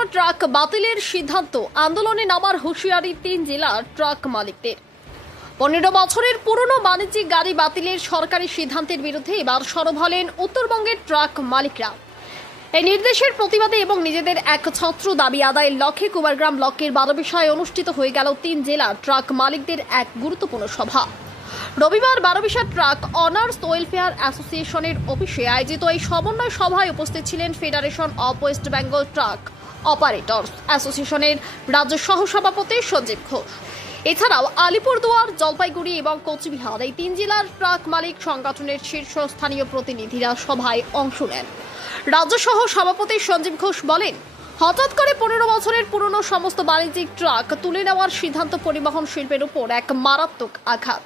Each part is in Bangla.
পুরনো ট্রাক বাতিলের সিদ্ধান্ত, আন্দোলনে নামার হুঁশিয়ারি 3 জেলার ট্রাক মালিকদের। 15 বছরের পুরনো বাণিজ্যিক গাড়ি বাতিলের সরকারি সিদ্ধান্তের বিরুদ্ধে এবার সরব হলেন উত্তরবঙ্গের ট্রাক মালিকরা। এই নির্দেশের প্রতিবাদে এবং নিজেদের একছত্র দাবি আদায়ের লক্ষ্যে কুমারগ্রাম ব্লকের 12 বিষয়ে অনুষ্ঠিত হয়ে গেল 3 জেলার ট্রাক মালিকদের এক গুরুত্বপূর্ণ সভা। রবিবার 12 বিশা ট্রাক অনার্স ওয়েলফেয়ার অ্যাসোসিয়েশনের অফিসে আয়োজিত এই সমন্বয় সভায় উপস্থিত ছিলেন federation of West Bengal truck operators অ্যাসোসিয়েশনের রাজ্য সহসভাপতি সঞ্জীব ঘোষ। এছাড়াও আলিপুরদুয়ার, জলপাইগুড়ি এবং কোচবিহার এই 3 জেলার ট্রাক মালিক সংগঠনের শীর্ষস্থানীয় প্রতিনিধিরা সভায় অংশ নেন। রাজ্য সহ সভাপতি সঞ্জীব ঘোষ বলেন, হঠাৎ করে 15 বছরের পুরনো সমস্ত বাণিজ্যিক ট্রাক তুলে নেওয়ার সিদ্ধান্ত পরিবহন শিল্পের উপর এক মারাত্মক আঘাত।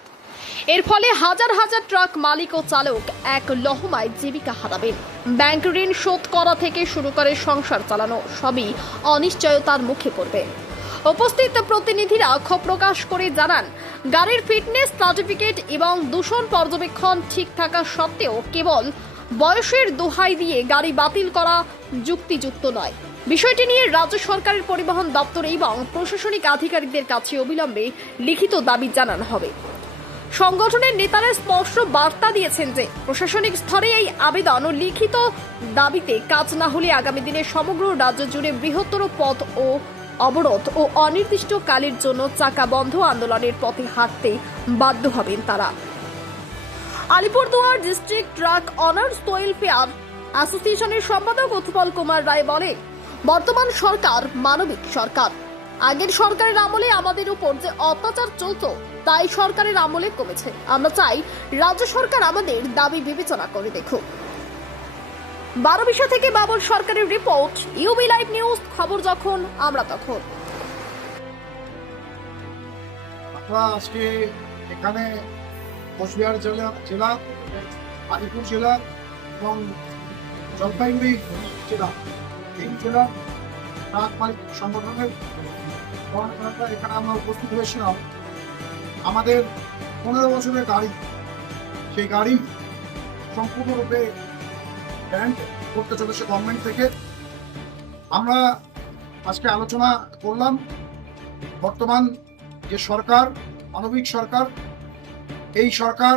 এর ফলে হাজার হাজার ট্রাক মালিক ও চালক এক লহমায় জীবিকা হারাবেন। ব্যাংক ঋণ শোধ করা থেকে শুরু করে সংসার চালানো সবই অনিশ্চয়তার মুখে পড়বে। উপস্থিত প্রতিনিধিরা ক্ষোভ প্রকাশ করে জানান, গাড়ির ফিটনেস সার্টিফিকেট এবং দূষণ পর্যবেক্ষণ ঠিক থাকা সত্ত্বেও কেবল বয়সের দোহাই দিয়ে গাড়ি বাতিল করা যুক্তিযুক্ত নয়। বিষয়টি নিয়ে রাজ্য সরকারের পরিবহন দপ্তর এবং প্রশাসনিক আধিকারিকদের কাছে অবিলম্বে লিখিত দাবি জানানো হবে। সংগঠনের নেতারা স্পষ্ট বার্তা দিয়েছেন যে প্রশাসনিক স্তরে এই আবেদন ও লিখিত দাবিতে কাজ না হলে আগামী দিনে সমগ্র রাজ্য জুড়ে বৃহত্তর পথ ও অবরোধ ও অনির্দিষ্টকালের জন্য চাকা বন্ধ আন্দোলনের পথে হাঁটতে বাধ্য হবেন তারা। Alipurduar district truck honours welfare অ্যাসোসিয়েশনের সম্পাদক উৎপল কুমার রায় বলেন, বর্তমান সরকার মানবিক সরকার। আগের সরকারের আমলে আমাদের উপর যে অত্যাচার চলত তাই সরকারের আমলে কমেছে। আমরা চাই রাজ্য সরকার আমাদের দাবি বিবেচনা করে দেখুক। 12 বিশা থেকে বাবুল সরকারের রিপোর্ট, ইউবি লাইভ নিউজ, খবর যখন আমরা তখন। আজকে এখানে কোচবিহার জেলা, আলিপুর জেলা এবং জলপাইগুড়ি জেলা, এই জেলার ট্রাক মালিক সংগঠনের এখানে আমরা উপস্থিত হয়েছিলাম। আমাদের 15 বছরের গাড়ি, সেই গাড়ি সম্পূর্ণরূপে ব্যান করতে চলেছে গভর্নমেন্ট থেকে। আমরা আজকে আলোচনা করলাম, বর্তমান যে সরকার, মানবিক সরকার, এই সরকার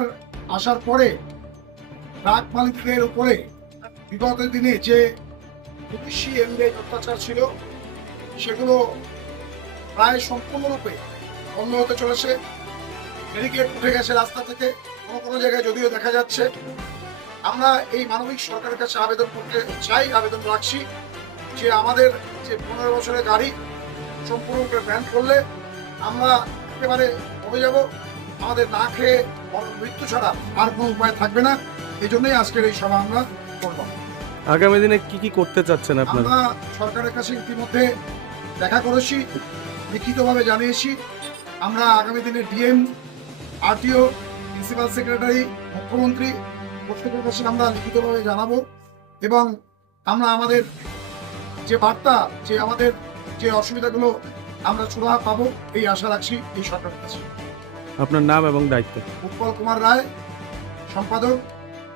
আসার পরে ট্রাক মালিকদের উপরে বিগত দিনে যে পুলিশি এমডি অত্যাচার ছিল সেগুলো প্রায় সম্পূর্ণরূপে বন্ধ হতে চলেছে। ব্যারিকেড উঠে গেছে রাস্তা থেকে, কোনো কোনো জায়গায় যদিও দেখা যাচ্ছে। আমরা এই মানবিক সরকারের কাছে আবেদন করতে চাই, আবেদন রাখছি যে আমাদের যে 15 বছরের গাড়ি সম্পূর্ণরূপে ব্যান করলে আমরা একেবারে কমে যাব। আমাদের না খেয়ে মৃত্যু ছাড়া আর কোনো উপায় থাকবে না। এই জন্যই আজকের এই সভা আমরা করব। আগামী দিনে কি কি করতে চাচ্ছেন আপনারা? আমরা সরকারের কাছে ইতিমধ্যে দেখা করেছি, লিখিতভাবে জানিয়েছি। আমরা আগামী দিনে ডিএম, আরটিও, প্রিন্সিপাল সেক্রেটারি, মুখ্যমন্ত্রী প্রত্যেকের কাছে আমরা লিখিতভাবে জানাবো এবং আমরা আমাদের যে বার্তা, যে আমাদের যে অসুবিধাগুলো আমরা সুরাহা পাবো, এই আশা রাখছি এই সরকারের কাছে। আপনার নাম এবং দায়িত্ব? উৎপল কুমার রায়, সম্পাদক,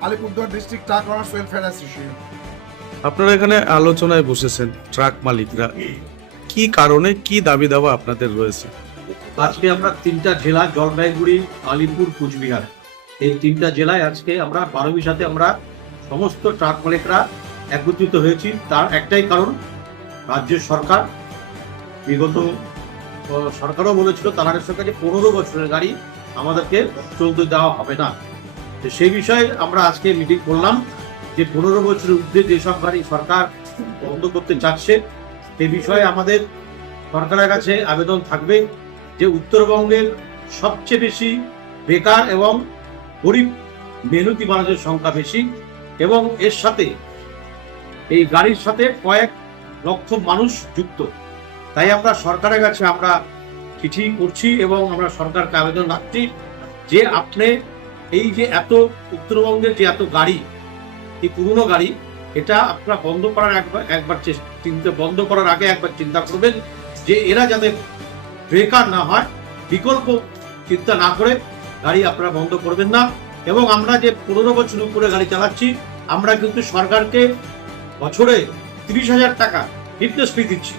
Alipurduar district truck honours welfare association. আপনারা এখানে আলোচনায় বসেছেন ট্রাক মালিকরা, কি কারণে, কি দাবি দাওয়া আপনাদের রয়েছে? আজকে আমরা 3টা জেলা, জলপাইগুড়ি, আলিপুর, কোচবিহার, এই 3টা জেলায় আজকে আমরা 12 বিশাতে আমরা সমস্ত ট্রাক মালিকরা একত্রিত হয়েছি। তার একটাই কারণ, রাজ্য সরকার বিগত সরকারও বলেছিল তার সরকার যে 15 বছরের গাড়ি আমাদেরকে চলতে দেওয়া হবে না। তো সেই বিষয়ে আমরা আজকে মিটিং করলাম যে 15 বছরের ঊর্ধ্বে যেসব গাড়ি সরকার বন্ধ করতে চাচ্ছে সেই বিষয়ে আমাদের সরকারের কাছে আবেদন থাকবে যে উত্তরবঙ্গের সবচেয়ে বেশি বেকার এবং গরিব মেহনতি মানুষের সংখ্যা বেশি এবং এর সাথে এই গাড়ির সাথে কয়েক লক্ষ মানুষ যুক্ত। তাই আমরা সরকারের কাছে আমরা চিঠি করছি এবং আমরা সরকারকে আবেদন রাখছি যে আপনি এই যে এত উত্তরবঙ্গের যে এত গাড়ি, এই পুরনো গাড়ি, এটা আপনারা বন্ধ করার বন্ধ করার আগে একবার চিন্তা করবেন যে এরা যাতে বেকার না হয়, বিকল্প চিন্তা না করে গাড়ি আপনারা বন্ধ করবেন না। এবং আমরা যে 15 বছর উপরে গাড়ি চালাচ্ছি, আমরা কিন্তু সরকারকে বছরে 30,000 টাকা ফিটনেস ফি দিচ্ছি,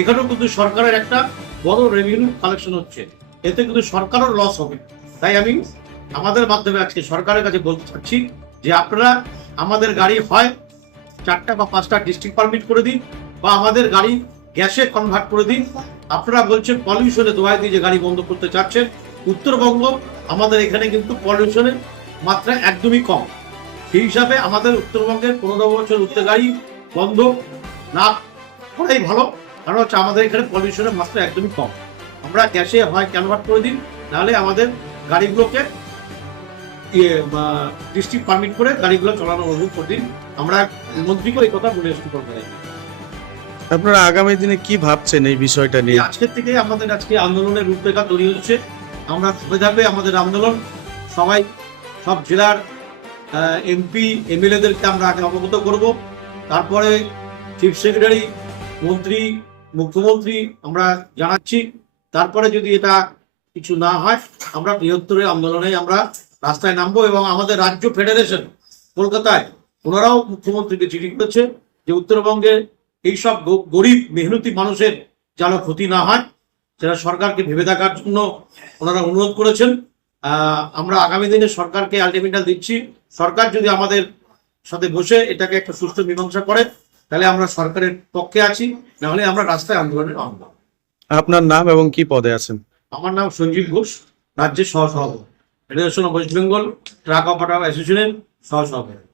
এখানেও কিন্তু সরকারের একটা বড় রেভিনিউ কালেকশন হচ্ছে, এতে কিন্তু সরকারের লস হবে। তাই আমি আমাদের মাধ্যমে আজকে সরকারের কাছে বলতে চাচ্ছি যে আপনারা আমাদের গাড়ি হয় 4টা বা 5টা ডিস্ট্রিক্ট পারমিট করে দিন, বা আমাদের গাড়ি গ্যাসে কনভার্ট করে দিন। আপনারা বলছেন পলিউশনে দোহাই দিয়ে যে গাড়ি বন্ধ করতে চাচ্ছেন, উত্তরবঙ্গ আমাদের এখানে কিন্তু পলিউশনের মাত্রা একদমই কম। সেই হিসাবে আমাদের উত্তরবঙ্গের 15 বছর উঠতে গাড়ি বন্ধ না করাই ভালো, কারণ হচ্ছে আমাদের এখানে পলিউশনের মাত্রা একদমই কম। আমরা গ্যাসে হয় কনভার্ট করে দিন, নাহলে আমাদের গাড়িগুলোকে ডিস্ট্রিক্ট পারমিট করে গাড়িগুলো চালানো অনুরোধ করে দিন। আমরা মন্ত্রীকে এই কথা বলে এসে করবো। আপনারা আগামী দিনে কি ভাবছেন এই বিষয়টা নিয়ে? আজকের থেকে আমাদের আজকে আন্দোলনের রূপরেখা তৈরি হচ্ছে। আমরা ধরে যাবে আমাদের আন্দোলন, সবাই সব জেলার এমপি এমএলএদেরকে আমরা আগে অবগত করব, তারপরে চিফ সেক্রেটারি, মন্ত্রী, মুখ্যমন্ত্রী আমরা জানাচ্ছি। তারপরে যদি এটা কিছু না হয় আমরা বৃহত্তর আন্দোলনে আমরা রাস্তায় নামবো। এবং আমাদের রাজ্য ফেডারেশন কলকাতায় ওনারাও মুখ্যমন্ত্রীকে চিঠি করেছে যে উত্তরবঙ্গে এইসব গরিব মেহনতি মানুষের যেন ক্ষতি না হয়, সেটা সরকারকে ভেবে দেখার জন্য ওনারা অনুরোধ করেছেন। আমরা আগামী দিনে সরকারকে আলটিমেটাম দিচ্ছি, সরকার যদি আমাদের সাথে বসে এটাকে একটা সুষ্ঠু মীমাংসা করে তাহলে আমরা সরকারের পক্ষে আছি, নাহলে আমরা রাস্তায় আন্দোলনে নামব। আপনার নাম এবং কি পদে আছেন? আমার নাম সঞ্জীব ঘোষ, রাজ্যের সহসভাপতি, federation of West Bengal truck operator অ্যাসোসিয়েশনের সহসভাপতি।